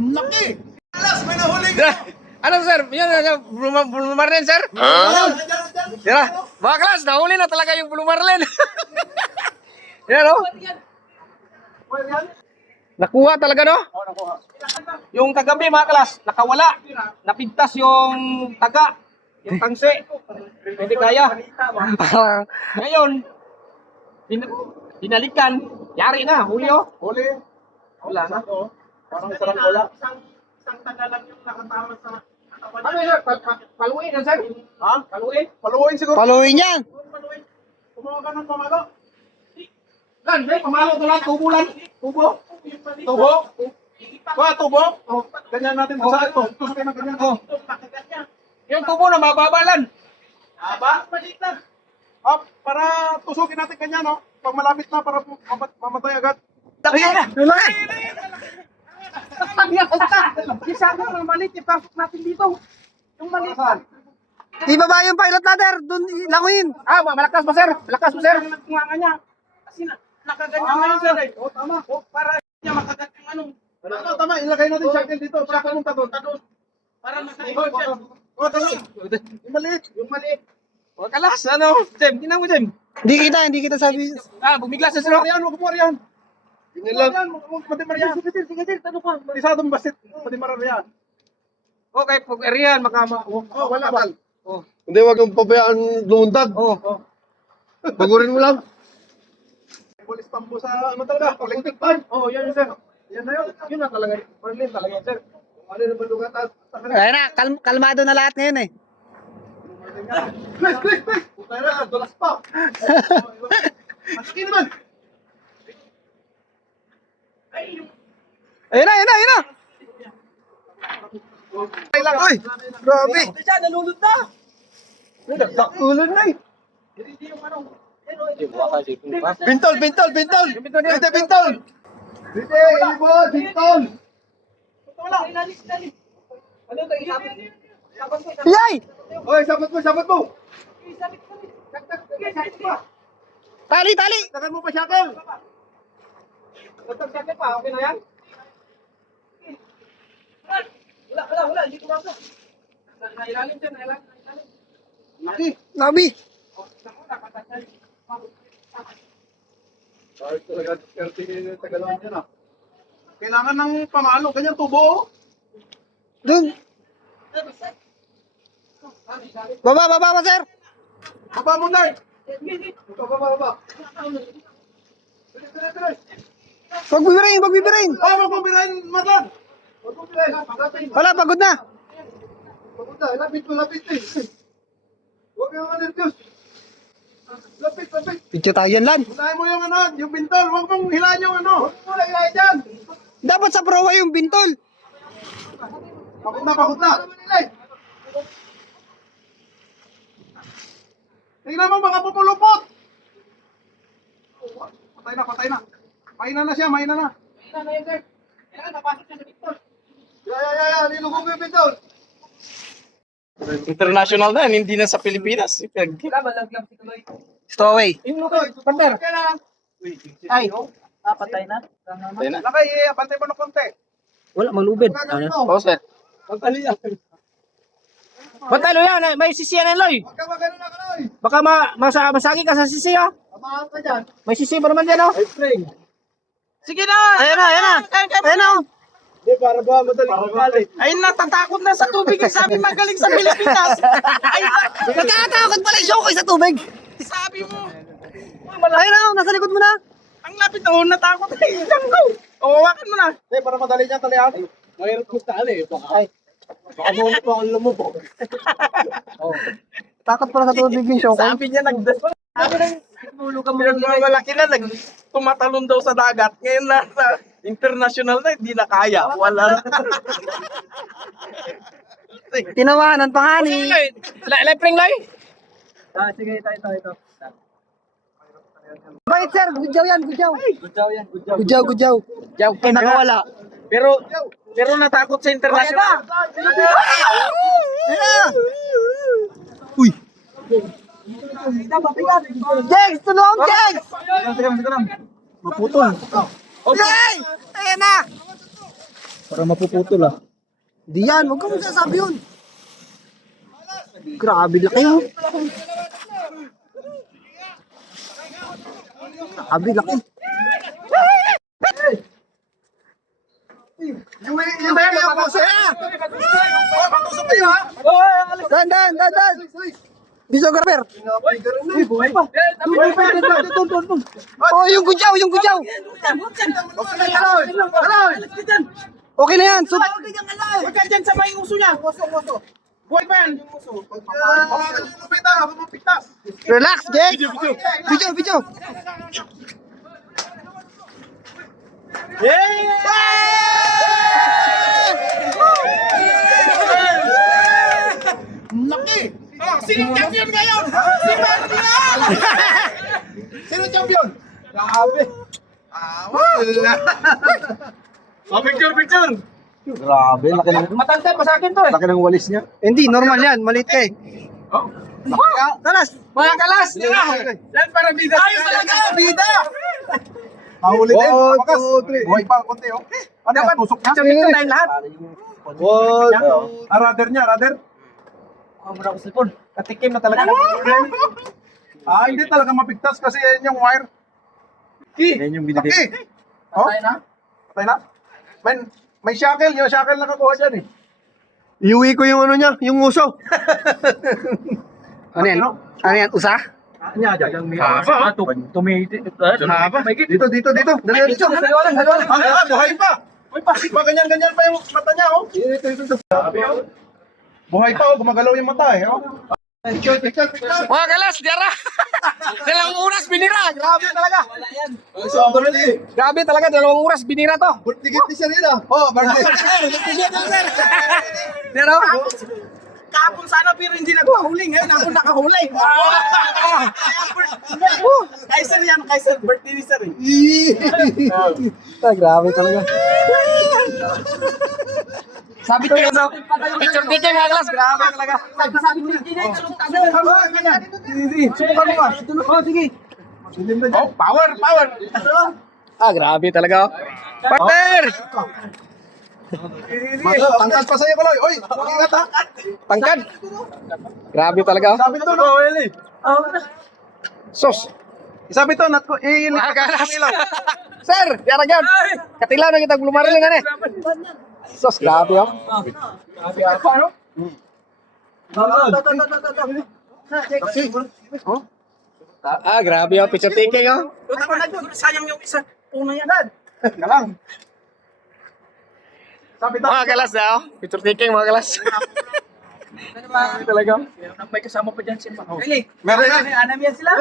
Laki! Alas, may nahuli ka! Ano sir? Yan, Blue Marlin sir? Yan. Mga klas, nahuli na talaga yung Blue Marlin. Yan o. Nakuha talaga no? Oo, nakuha. Yung kagabi mga klas, nakawala. Napigtas yung taga. Yung tangsi. Hindi kaya. Ngayon, binalikan. Yari na, huli o. Huli. Wala na. Parang sarang wala. Isang taga lang yung nakatama sa katawan. Ano yun? Paluin yan sir? Ha? Paluin? Paluin siguro. Paluin yan. Kumuha ka ng pamalo. Lan, pamalo ito lang, tubo lang. Tubo. Tubo? Kuha, tubo? Oh, ganyan natin. Sa ito. Tusukin ng ganyan. Oh. Makagat niya. Yung tubo na mababalan. Aba, maliit lang. Ah, para tusukin natin ganyan, no? Pag malapit na, para mamatay agad. Ayan na. Laki. Isa ka ng maliit, ipasok natin dito. Yung maliit. Ibaba yung pilot ladder. Doon languin. Ah, malakas ba sir? Malakas ba sir? Ang nagtunganga niya. Kasi nakaganyan na yun, sir. Oh, tama. Para niya makagat yung ano. Tama. Ilagay natin shackle dito. Shackle ng taton. Para makaibon siya. Oh, tama. Yung maliit. Yung maliit. Huwag kalas, ano? Jem, tingnan mo Jem. Hindi kita sabi. Ah, bumiglas na sir. Marian, huwag mo Marian. Marian, huwag mo Marian. Sige, tanong ka. Isadong basit. Pwede Marian. Okay, pag ariyan, makama. Oh, wala ba? Oh. Hindi, wag mong pabayaan lumuntad. Oh. Bagurin mo lang. Police tambo sa ano talaga? Collective time. Oh, yan sir. Yan na yun. Yun na talaga. Marlin talaga yan sir. Ano na ba lugat at? Ayun na, kalmado na lahat ngayon eh. Please. Puta na, dulas pa. Masukin naman. Ayun na. Ay lang. Uy, grabe. Siya, nalulod na. Ulon na eh. Bintol! Bintol. Bintol. Bintol. Wala, ilalim. Ano ito, isabit? Yay! Oy, sabot mo. Isabit. Tali. Tagan mo pa shackle. Nagtagsakin pa, okay na yan? Wala, hindi kumasa. Nailalim dyan, nailalim. Laki. Nabi. Sorry talaga, tagalan yan ah. Kailangan ng pamalo, ganyan tubo. Doon. Baba, sir. Baba mo, Nard. Baba. Bilis. Wag bibirain. Oh, magpapirain, Marlon. Magpapirain. Wala, pagod na. Papunta, lapit eh. Huwag kang nervyos. Lapit. Picture tayo yan, Lan. Unahin mo yung ano, yung bintol. Huwag mong hilahin yung ano. Huwag mo hilahin dyan. Dapat sa prowa yung bintol. Pakot na. Tingnan mo, mga pupulupot. Patay na. Mahina na siya. Kailangan napasok siya sa Victor. Ya. Nilugog yung bintol. International na, hindi na sa Pilipinas. Malagyan si Tuloy. Stowaway. Partner. Ay. Patay na. Lakay, bantay mo ng konti. Wala, malubid. Oo, sir. Batalo yan, may sisi yan, Loy. Huwag ka magano na kanoy. Baka masagi ka sa sisi, oh. Amahan ka dyan. May sisi pa naman dyan, oh. Sige na. Ayan na. Hindi, para ba madali. Ay, natatakot na sa tubig. Sabi magaling sa Pilipinas. Ay, Nagkakatakot pala yung Shokoy sa tubig. sabi mo. Ayun na, nasa likod mo na. Ang lapit ako, natakot. Ay, diyan ko. Hawakan mo na. Hindi, para madali niya talihan. Mahirap mo tali. Baka mo ang lumubog. Takot pala sa tubig yung Shokoy. Sabi niya, malaki na, tumatalon daw sa dagat. Ngayon na, sa international na, hindi na kaya. Wala. Tinawanan pa nga ni. Lepring, Loy. Sige, ito. Bait sir, gudyaw yan. Gudyaw. Jaw, Ay, nakawala. Pero natakot sa international. Uy. Jegs, tulungan, Jegs! Teka lang. Maputol. Yay! Ayan na! Para mapuputol ah. Di yan, huwag kang masasabi yun. Grabe laki yun. Grabe laki. Yung puso. Patusok kayo ha. Dan. Videographer. Oh, yung gudyaw. Okay na yan. Huwag ka dyan sa may uso niya. Buhay pa yan. Hawakan yung lupita. Ako mapigtas. Relax, Jegs. Video. Laki. Sinong champion ngayon? Si Marlian! Sino champion? Grabe. Wala. Picture. Grabe, laki ng Matanda pa sa akin to eh. laki ng walis niya. Hindi, normal yan. Maliit ka eh. Talas. Mga kalas! Yan para bida. Ayos talaga! Bida! Nahuli din. One, Wakas. two, three. Buhay pa konti oh. Ano yan? Tusok niya? Picture tayong lahat. Radar niya, radar. Ako muna ako cellphone. Katikim na talaga. Hindi talaga mapigtas kasi yan yung wire. Yan yung binigay. Laki. Oh, Tayo na. patay na. May shackle. Yung shackle nakakuha dyan eh. Iuwi ko yung ano niya, yung uso. Ano yan? Usa? Haba. Tumiti. Haba. Dito. Dali. Buhay pa. Pa ganyan pa yung mata niya oh. Ito. Buhay pa oh, gumagalaw yung mata eh oh. Mga kalas, diyara. Dalawang oras binira. Grabe talaga. Grabe talaga, 2 oras binira to. Tigit ni Sarila. Oh, birthday. Pero, Kahapon sana pero hindi nagpahuli. Ngayon ako nakahuli. Kaiser yan. Kaiser. Birthday ni Sir. Grabe talaga. sabi ko yun, picture taking mga kalas. Grabe talaga. Sabi ni Gina, subukan mo ah. Oh, sige. Oh, power. Grabe talaga. Partner! Tangkas pa sa'yo, Kaloy. Oy, ingat ha. Tangkad. Grabe talaga. Sabi to, no, Eli. Sos. Sabi to, not ko. Mga kalas. Sir, yara dyan. Katilaw na kita bulumarilin na eh. Sos, grabe oh. Grabe oh. Picture taking oh. Sayang yung isa. Una yan. Ka lang. Sabi to. Mga kalas na oh. Picture taking mga kalas. Talaga. May kasama pa dyan si Eli. Meron na. Anam yan sila.